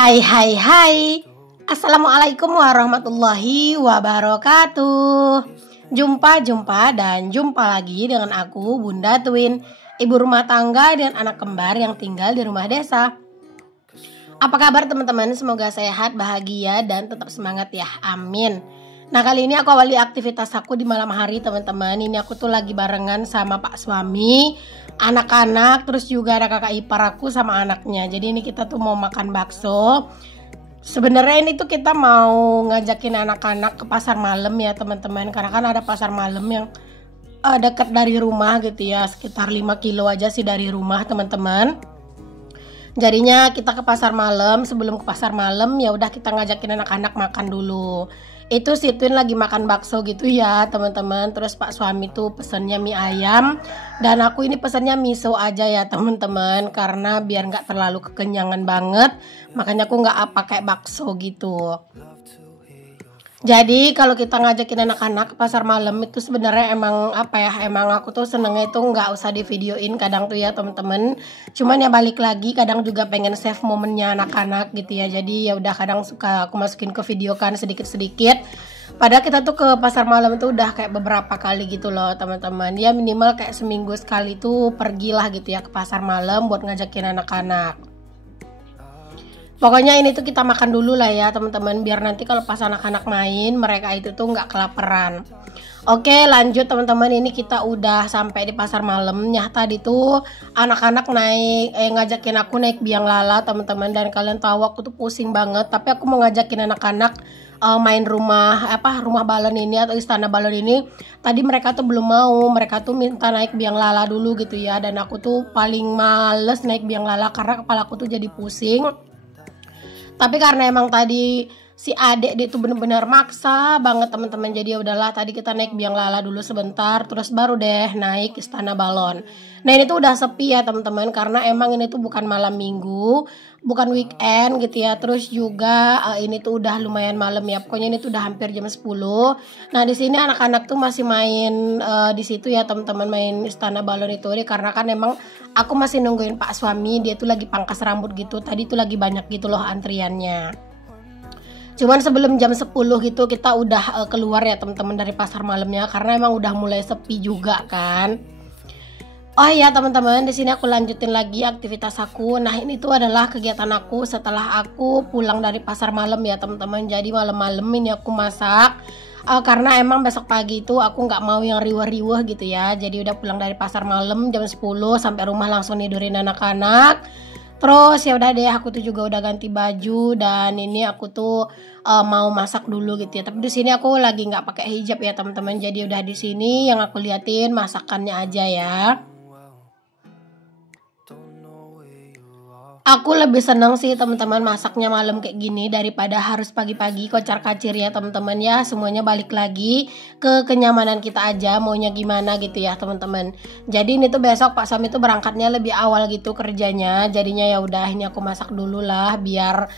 Hai hai hai. Assalamualaikum warahmatullahi wabarakatuh. Jumpa lagi dengan aku Bunda Twin, ibu rumah tangga dan anak kembar yang tinggal di rumah desa. Apa kabar teman-teman? Semoga sehat, bahagia dan tetap semangat ya. Amin. Nah, kali ini aku awali aktivitas aku di malam hari teman-teman. Ini aku tuh lagi barengan sama pak suami, anak-anak, terus juga ada kakak ipar aku sama anaknya. Jadi ini kita tuh mau makan bakso. Sebenarnya ini tuh kita mau ngajakin anak-anak ke pasar malam ya teman-teman. Karena kan ada pasar malam yang dekat dari rumah gitu ya. Sekitar 5 kilo aja sih dari rumah teman-teman. Jadinya kita ke pasar malam. Sebelum ke pasar malam ya udah kita ngajakin anak-anak makan dulu. Itu si Twin lagi makan bakso gitu ya teman-teman. Terus pak suami tuh pesennya mie ayam, dan aku ini pesennya miso aja ya teman-teman, karena biar nggak terlalu kekenyangan banget, makanya aku nggak pakai bakso gitu. Jadi kalau kita ngajakin anak-anak ke pasar malam itu sebenarnya emang emang aku tuh senengnya itu nggak usah di videoin kadang tuh ya teman-teman. Cuman ya balik lagi kadang juga pengen save momennya anak-anak gitu ya. Jadi ya udah kadang suka aku masukin ke video kan sedikit-sedikit. Padahal kita tuh ke pasar malam itu udah kayak beberapa kali gitu loh teman-teman. Ya minimal kayak seminggu sekali tuh pergilah gitu ya ke pasar malam buat ngajakin anak-anak. Pokoknya ini tuh kita makan dulu lah ya teman-teman, biar nanti kalau pas anak-anak main mereka itu tuh nggak kelaparan. Oke, lanjut teman-teman, ini kita udah sampai di pasar malamnya. Tadi tuh anak-anak ngajakin aku naik biang lala teman-teman, dan kalian tahu aku tuh pusing banget, tapi aku mau ngajakin anak-anak main rumah balon ini atau istana balon ini. Tadi mereka tuh belum mau, mereka tuh minta naik biang lala dulu gitu ya, dan aku tuh paling males naik biang lala karena kepala aku tuh jadi pusing. Tapi karena emang tadi si adek dia tuh bener-bener maksa banget teman-teman, jadi ya udahlah tadi kita naik biang lala dulu sebentar, terus baru deh naik istana balon. Nah ini tuh udah sepi ya teman-teman, karena emang ini tuh bukan malam minggu, bukan weekend gitu ya. Terus juga ini tuh udah lumayan malam ya, pokoknya ini tuh udah hampir jam 10. Nah di sini anak-anak tuh masih main di situ ya teman-teman, main istana balon itu deh, karena kan emang aku masih nungguin pak suami, dia tuh lagi pangkas rambut gitu. Tadi tuh lagi banyak gitu loh antriannya. Cuman sebelum jam 10 gitu kita udah keluar ya teman-teman dari pasar malamnya, karena emang udah mulai sepi juga kan. Oh iya teman-teman, di sini aku lanjutin lagi aktivitas aku. Nah ini tuh adalah kegiatan aku setelah aku pulang dari pasar malam ya teman-teman. Jadi malam-malam ini aku masak. Karena emang besok pagi itu aku nggak mau yang riweh-riweh gitu ya. Jadi udah pulang dari pasar malam jam 10, sampai rumah langsung tidurin anak-anak. Terus ya udah deh, aku tuh juga udah ganti baju, dan ini aku tuh mau masak dulu gitu ya. Tapi di sini aku lagi nggak pakai hijab ya teman-teman. Jadi udah di sini yang aku liatin masakannya aja ya. Aku lebih seneng sih teman-teman masaknya malam kayak gini daripada harus pagi-pagi kocar-kacir ya teman-teman ya. Semuanya balik lagi ke kenyamanan kita aja, maunya gimana gitu ya teman-teman. Jadi ini tuh besok pak suami tuh berangkatnya lebih awal gitu kerjanya. Jadinya ya udah ini aku masak dulu lah biar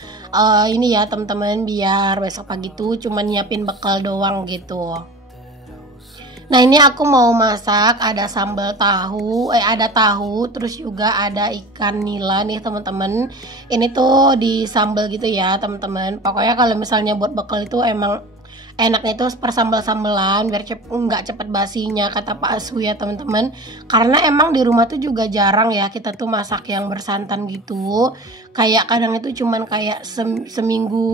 ini ya teman-teman, biar besok pagi tuh cuman nyiapin bekal doang gitu. Nah ini aku mau masak, ada sambal tahu, ada tahu, terus juga ada ikan nila nih teman-teman. Ini tuh di sambal gitu ya teman-teman. Pokoknya kalau misalnya buat bekal itu emang enaknya itu persambal-sambelan biar nggak cepet basinya kata Pak Asu ya teman-teman. Karena emang di rumah tuh juga jarang ya kita tuh masak yang bersantan gitu. Kayak kadang itu cuman kayak seminggu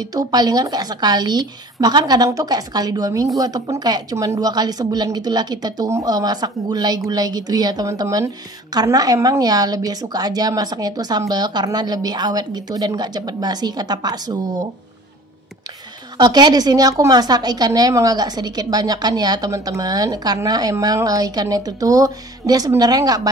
itu palingan kayak sekali, bahkan kadang tuh kayak sekali 2 minggu, ataupun kayak cuman 2 kali sebulan gitulah kita tuh masak gulai-gulai gitu ya teman-teman. Karena emang ya lebih suka aja masaknya tuh sambal karena lebih awet gitu dan nggak cepet basi kata Pak Su. Oke, di sini aku masak ikannya emang agak sedikit banyakan ya teman-teman, karena emang ikannya itu tuh dia sebenarnya nggak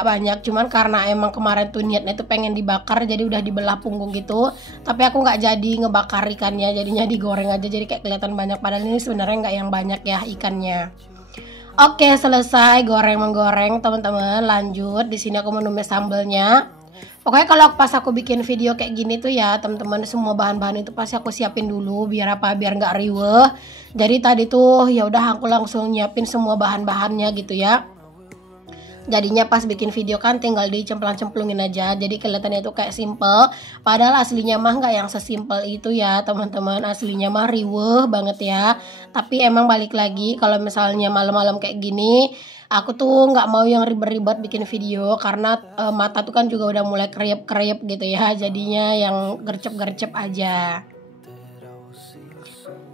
banyak, cuman karena emang kemarin tuh niatnya tuh pengen dibakar, jadi udah dibelah punggung gitu. Tapi aku nggak jadi ngebakar ikannya, jadinya digoreng aja, jadi kayak kelihatan banyak, padahal ini sebenarnya nggak yang banyak ya ikannya. Oke, selesai goreng menggoreng teman-teman. Lanjut, di sini aku menumis sambelnya. Pokoknya kalau pas aku bikin video kayak gini tuh ya teman-teman, semua bahan-bahan itu pasti aku siapin dulu biar nggak riweh. Jadi tadi tuh ya udah aku langsung nyiapin semua bahan-bahannya gitu ya. Jadinya pas bikin video kan tinggal dicemplang-cemplungin aja, jadi kelihatannya itu kayak simple, padahal aslinya mah nggak yang sesimpel itu ya teman-teman. Aslinya mah riweh banget ya. Tapi emang balik lagi kalau misalnya malam-malam kayak gini, aku tuh nggak mau yang ribet-ribet bikin video karena mata tuh kan juga udah mulai kriep-kriep gitu ya, jadinya yang gercep-gercep aja.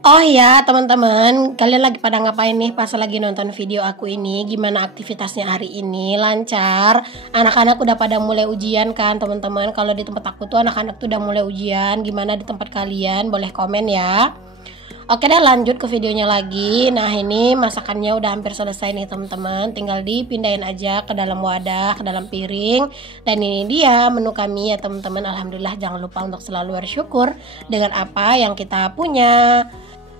Oh ya teman-teman, kalian lagi pada ngapain nih pas lagi nonton video aku ini? Gimana aktivitasnya hari ini? Lancar? Anak-anak udah pada mulai ujian kan teman-teman? Kalau di tempat aku tuh anak-anak tuh udah mulai ujian. Gimana di tempat kalian? Boleh komen ya. Oke deh, lanjut ke videonya lagi. Nah ini masakannya udah hampir selesai nih teman-teman. Tinggal dipindahin aja ke dalam wadah, ke dalam piring. Dan ini dia menu kami ya teman-teman. Alhamdulillah, jangan lupa untuk selalu bersyukur dengan apa yang kita punya.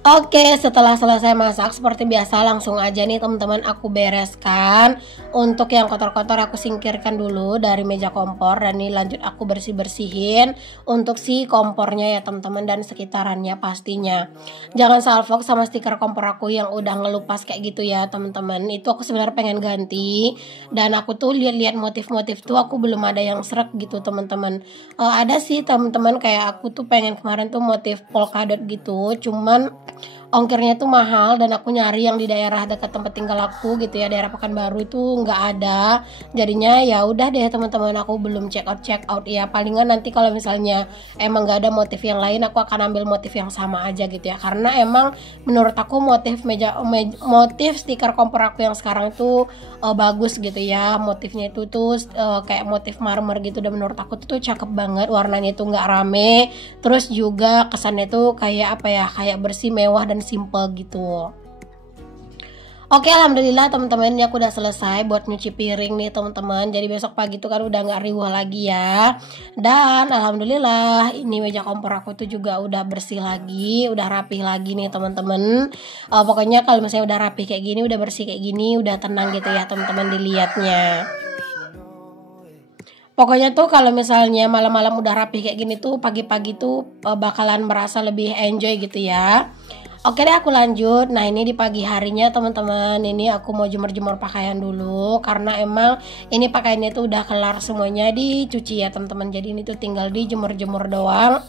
Oke, setelah selesai masak seperti biasa langsung aja nih teman-teman aku bereskan. Untuk yang kotor-kotor aku singkirkan dulu dari meja kompor, dan ini lanjut aku bersih-bersihin untuk si kompornya ya teman-teman dan sekitarannya pastinya. Jangan salfok sama stiker kompor aku yang udah ngelupas kayak gitu ya teman-teman. Itu aku sebenarnya pengen ganti, dan aku tuh lihat-lihat motif-motif tuh aku belum ada yang srek gitu teman-teman. Ada sih teman-teman, kayak aku tuh pengen kemarin tuh motif polka dot gitu, cuman ongkirnya tuh mahal dan aku nyari yang di daerah dekat tempat tinggal aku gitu ya, daerah Pekanbaru itu nggak ada. Jadinya ya udah deh teman-teman, aku belum check out ya. Palingan nanti kalau misalnya emang nggak ada motif yang lain, aku akan ambil motif yang sama aja gitu ya, karena emang menurut aku motif motif stiker kompor aku yang sekarang tuh bagus gitu ya. Motifnya itu tuh kayak motif marmer gitu, dan menurut aku tuh cakep banget. Warnanya tuh nggak rame, terus juga kesannya tuh kayak apa ya, kayak bersih, mewah, dan simple gitu. Oke, alhamdulillah teman-teman, ini aku udah selesai buat nyuci piring nih teman-teman. Jadi besok pagi tuh kan udah nggak riuh lagi ya. Dan alhamdulillah ini meja kompor aku tuh juga udah bersih lagi, udah rapih lagi nih teman-teman. Pokoknya kalau misalnya udah rapih kayak gini, udah bersih kayak gini, udah tenang gitu ya teman-teman dilihatnya. Pokoknya tuh kalau misalnya malam-malam udah rapih kayak gini tuh, pagi-pagi tuh bakalan merasa lebih enjoy gitu ya. Oke deh, aku lanjut. Nah ini di pagi harinya teman-teman, ini aku mau jemur-jemur pakaian dulu, karena emang ini pakaiannya tuh udah kelar semuanya dicuci ya teman-teman. Jadi ini tuh tinggal dijemur-jemur doang.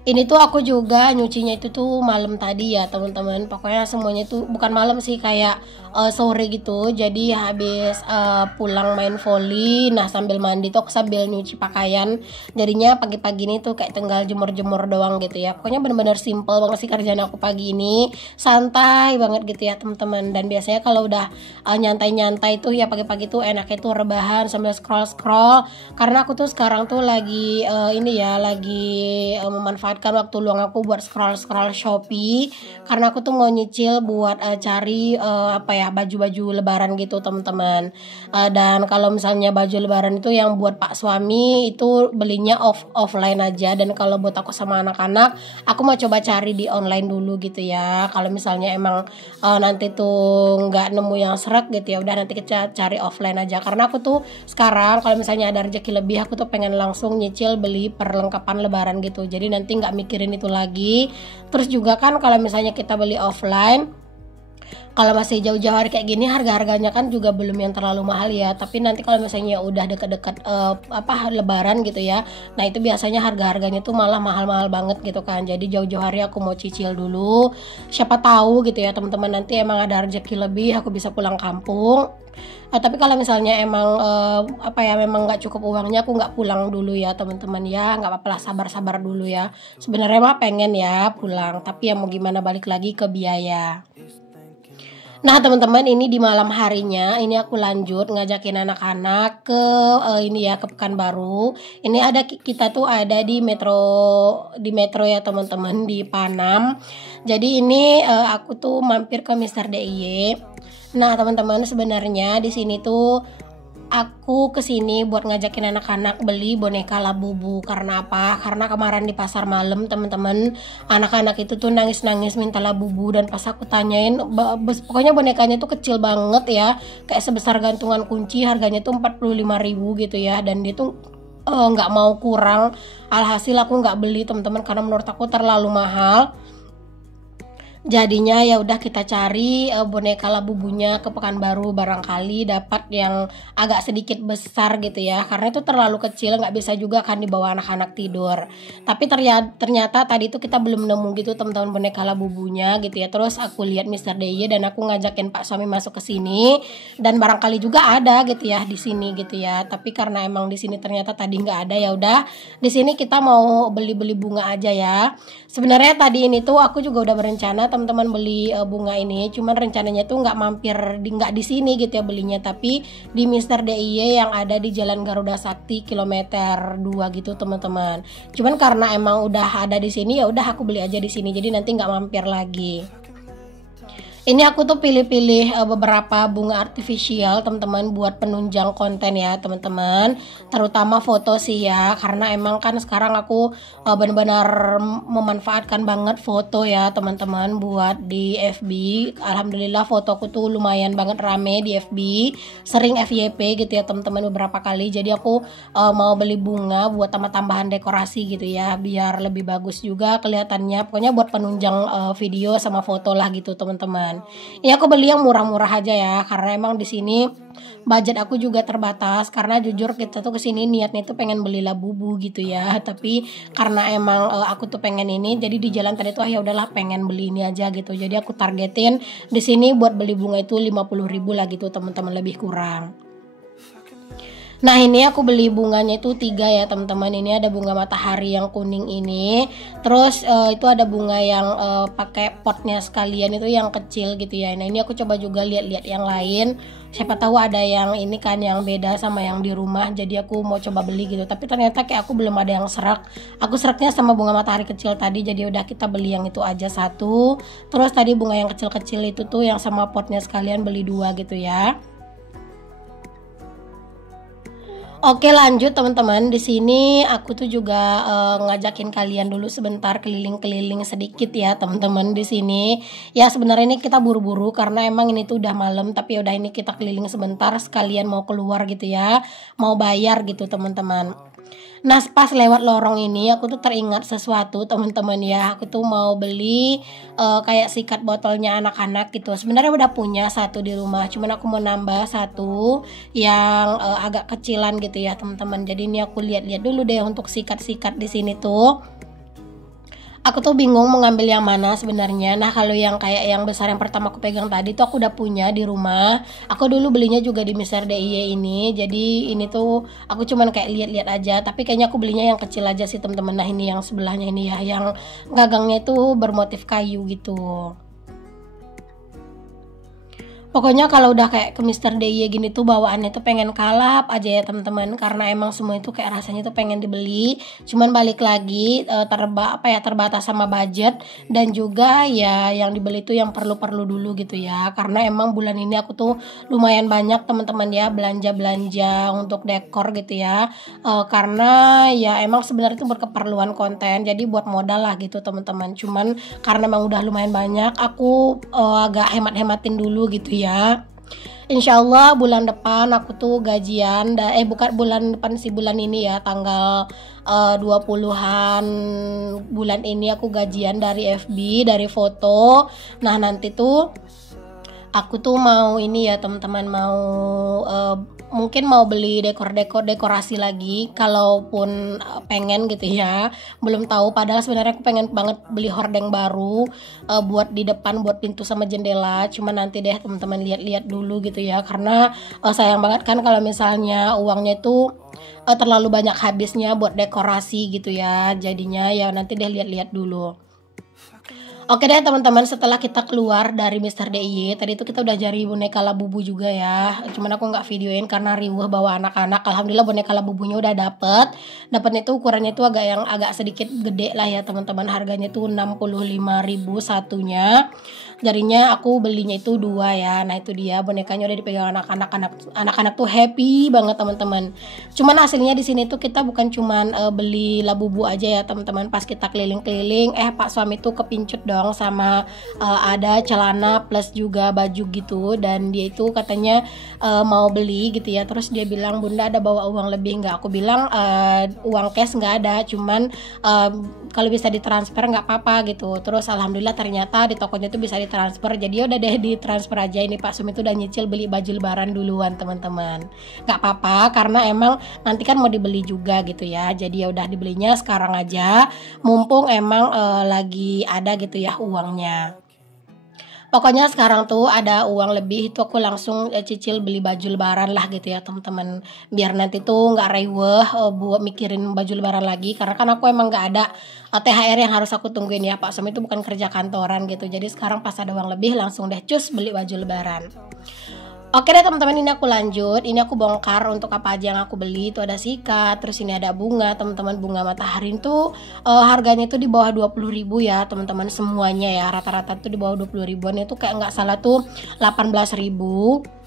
Ini tuh aku juga nyucinya itu tuh malam tadi ya teman-teman. Pokoknya semuanya tuh bukan malam sih, kayak sore gitu. Jadi habis pulang main volley, nah sambil mandi tuh aku sambil nyuci pakaian. Jadinya pagi-pagi ini tuh kayak tinggal jemur-jemur doang gitu ya. Pokoknya bener-bener simple banget sih kerjaan aku pagi ini. Santai banget gitu ya teman-teman. Dan biasanya kalau udah nyantai-nyantai tuh ya pagi-pagi tuh enaknya tuh rebahan sambil scroll-scroll. Karena aku tuh sekarang tuh lagi lagi memanfaatkan waktu luang aku buat scroll Shopee, karena aku tuh mau nyicil buat cari baju-baju lebaran gitu teman-teman. Dan kalau misalnya baju lebaran itu yang buat pak suami itu belinya offline aja, dan kalau buat aku sama anak-anak aku mau coba cari di online dulu gitu ya. Kalau misalnya emang nanti tuh nggak nemu yang srek gitu ya, udah nanti kita cari offline aja. Karena aku tuh sekarang kalau misalnya ada rezeki lebih, aku tuh pengen langsung nyicil beli perlengkapan lebaran gitu, jadi nanti nggak mikirin itu lagi. Terus juga kan kalau misalnya kita beli offline, kalau masih jauh-jauh hari kayak gini, harga-harganya kan juga belum yang terlalu mahal ya. Tapi nanti kalau misalnya udah deket-deket lebaran gitu ya, nah itu biasanya harga-harganya tuh malah mahal-mahal banget gitu kan. Jadi jauh-jauh hari aku mau cicil dulu, siapa tahu gitu ya teman-teman, nanti emang ada rezeki lebih aku bisa pulang kampung. Tapi kalau misalnya emang memang nggak cukup uangnya, aku nggak pulang dulu ya teman-teman ya, nggak apa-apa lah, sabar-sabar dulu ya. Sebenarnya mah pengen ya pulang, tapi ya mau gimana, balik lagi ke biaya. Nah teman-teman, ini di malam harinya ini aku lanjut ngajakin anak-anak ke ke Pekanbaru. Ini kita tuh ada di metro ya teman-teman, di Panam. Jadi ini aku tuh mampir ke Mr. DIY. Nah teman-teman, sebenarnya di sini tuh aku kesini buat ngajakin anak-anak beli boneka Labubu. Karena apa? Karena kemarin di pasar malam teman-teman, anak-anak itu tuh nangis-nangis minta Labubu, dan pas aku tanyain, pokoknya bonekanya tuh kecil banget ya, kayak sebesar gantungan kunci, harganya tuh 45.000 gitu ya, dan dia tuh nggak mau kurang. Alhasil aku nggak beli teman-teman, karena menurut aku terlalu mahal. Jadinya ya udah kita cari boneka Labubunya ke Pekanbaru, barangkali dapat yang agak sedikit besar gitu ya, karena itu terlalu kecil nggak bisa juga kan dibawa anak-anak tidur. Tapi ternyata tadi itu kita belum nemu gitu teman-teman boneka Labubunya gitu ya. Terus aku lihat Mister DIY dan aku ngajakin Pak suami masuk ke sini, dan barangkali juga ada gitu ya di sini gitu ya. Tapi karena emang di sini ternyata tadi nggak ada, ya udah di sini kita mau beli-beli bunga aja ya. Sebenarnya tadi ini tuh aku juga udah berencana teman-teman beli bunga ini, cuman rencananya tuh nggak di sini gitu ya belinya, tapi di Mister DIY yang ada di Jalan Garuda Sakti kilometer 2 gitu teman-teman. Cuman karena emang udah ada di sini, ya udah aku beli aja di sini, jadi nanti nggak mampir lagi. Ini aku tuh pilih-pilih beberapa bunga artifisial teman-teman buat penunjang konten ya teman-teman, terutama foto sih ya, karena emang kan sekarang aku benar-benar memanfaatkan banget foto ya teman-teman buat di FB. Alhamdulillah fotoku tuh lumayan banget rame di FB, sering FYP gitu ya teman-teman beberapa kali. Jadi aku mau beli bunga buat tambah-tambahan dekorasi gitu ya, biar lebih bagus juga kelihatannya, pokoknya buat penunjang video sama foto lah gitu teman-teman. Ya aku beli yang murah-murah aja ya, karena emang di sini budget aku juga terbatas, karena jujur kita tuh kesini niatnya tuh pengen beli Labubu gitu ya, tapi karena emang aku tuh pengen ini, jadi di jalan tadi tuh ya udahlah pengen beli ini aja gitu. Jadi aku targetin di sini buat beli bunga itu 50.000 lah gitu teman-teman, lebih kurang. Nah ini aku beli bunganya itu 3 ya teman-teman. Ini ada bunga matahari yang kuning ini, terus itu ada bunga yang pakai potnya sekalian itu yang kecil gitu ya. Nah ini aku coba juga lihat-lihat yang lain, siapa tahu ada yang ini kan yang beda sama yang di rumah, jadi aku mau coba beli gitu. Tapi ternyata kayak aku belum ada yang serak, aku seraknya sama bunga matahari kecil tadi, jadi udah kita beli yang itu aja satu. Terus tadi bunga yang kecil-kecil itu tuh yang sama potnya sekalian beli 2 gitu ya. Oke lanjut teman-teman, di sini aku tuh juga ngajakin kalian dulu sebentar keliling-keliling sedikit ya teman-teman di sini. Ya sebenarnya ini kita buru-buru karena emang ini tuh udah malam, tapi udah ini kita keliling sebentar sekalian mau keluar gitu ya, mau bayar gitu teman-teman. Nah pas lewat lorong ini aku tuh teringat sesuatu teman-teman ya, aku tuh mau beli kayak sikat botolnya anak-anak gitu. Sebenarnya udah punya satu di rumah, cuman aku mau nambah satu yang agak kecilan gitu ya teman-teman. Jadi ini aku lihat-lihat dulu deh untuk sikat-sikat di sini tuh. Aku tuh bingung mau ngambil yang mana sebenarnya. Nah kalau yang kayak yang besar yang pertama aku pegang tadi tuh aku udah punya di rumah. Aku dulu belinya juga di Mister DIY ini. Jadi ini tuh aku cuman kayak lihat-lihat aja. Tapi kayaknya aku belinya yang kecil aja sih teman-teman. Nah ini yang sebelahnya ini ya, yang gagangnya itu bermotif kayu gitu. Pokoknya kalau udah kayak ke Mister DIY gini tuh bawaannya tuh pengen kalap aja ya teman-teman, karena emang semua itu kayak rasanya tuh pengen dibeli. Cuman balik lagi terbatas sama budget, dan juga ya yang dibeli tuh yang perlu-perlu dulu gitu ya. Karena emang bulan ini aku tuh lumayan banyak teman-teman ya belanja-belanja untuk dekor gitu ya. Karena ya emang sebenarnya itu berkeperluan konten, jadi buat modal lah gitu teman-teman. Cuman karena emang udah lumayan banyak, aku agak hemat-hematin dulu gitu ya. Insya Allah bulan depan aku tuh gajian, bukan bulan depan sih, bulan ini ya, tanggal 20-an bulan ini aku gajian dari FB, dari foto. Nah nanti tuh aku tuh mau ini ya teman-teman, mau mungkin mau beli dekorasi lagi, kalaupun pengen gitu ya, belum tahu. Padahal sebenarnya aku pengen banget beli hordeng baru buat di depan, buat pintu sama jendela. Cuma nanti deh teman-teman lihat-lihat dulu gitu ya, karena sayang banget kan kalau misalnya uangnya itu terlalu banyak habisnya buat dekorasi gitu ya. Jadinya ya nanti deh lihat-lihat dulu. Oke deh teman-teman, setelah kita keluar dari Mister DIY, tadi itu kita udah cari boneka Labubu juga ya. Cuman aku nggak videoin karena riuh bawa anak-anak. Alhamdulillah boneka Labubunya udah dapetnya itu ukurannya itu agak sedikit gede lah ya teman-teman. Harganya tuh 65.000 satunya. Jadinya aku belinya itu 2 ya. Nah itu dia bonekanya udah dipegang anak-anak tuh happy banget teman-teman. Cuman hasilnya di sini tuh kita bukan cuman beli Labubu aja ya teman-teman. Pas kita keliling-keliling, Pak suami tuh kepincut dong. dong sama ada celana plus juga baju gitu, dan dia itu katanya mau beli gitu ya. Terus dia bilang, "Bunda ada bawa uang lebih nggak?" Aku bilang uang cash nggak ada, cuman kalau bisa ditransfer nggak apa-apa gitu. Terus alhamdulillah ternyata di tokonya tuh bisa ditransfer, jadi ya udah deh ditransfer aja. Ini Pak Sumi tuh udah nyicil beli baju lebaran duluan teman-teman. Nggak apa-apa karena emang nanti kan mau dibeli juga gitu ya, jadi ya udah dibelinya sekarang aja mumpung emang lagi ada gitu ya uangnya. Pokoknya sekarang tuh ada uang lebih itu aku langsung cicil beli baju lebaran lah gitu ya teman-teman, biar nanti tuh nggak reweh buat mikirin baju lebaran lagi, karena kan aku emang nggak ada THR yang harus aku tungguin ya. Pak Sumi itu bukan kerja kantoran gitu, jadi sekarang pas ada uang lebih langsung deh cus beli baju lebaran. Oke deh teman-teman, ini aku lanjut. Ini aku bongkar untuk apa aja yang aku beli. Itu ada sikat, terus ini ada bunga, teman-teman. Bunga matahari itu harganya itu di bawah 20.000 ya, teman-teman, semuanya ya. Rata-rata tuh di bawah 20 ribuan, itu kayak nggak salah tuh 18.000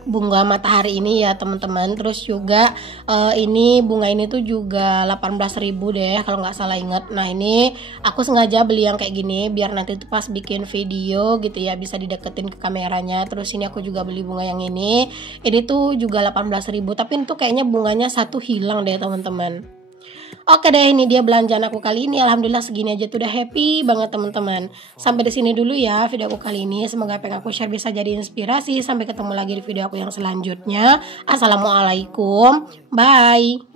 bunga matahari ini ya teman-teman. Terus juga ini bunga ini tuh juga 18.000 deh kalau nggak salah inget. Nah ini aku sengaja beli yang kayak gini biar nanti tuh pas bikin video gitu ya bisa dideketin ke kameranya. Terus ini aku juga beli bunga yang ini tuh juga 18.000, tapi itu kayaknya bunganya satu hilang deh teman-teman. Oke deh, ini dia belanjaan aku kali ini. Alhamdulillah segini aja tuh udah happy banget teman-teman. Sampai di sini dulu ya video aku kali ini. Semoga apa yang aku share bisa jadi inspirasi. Sampai ketemu lagi di video aku yang selanjutnya. Assalamualaikum. Bye.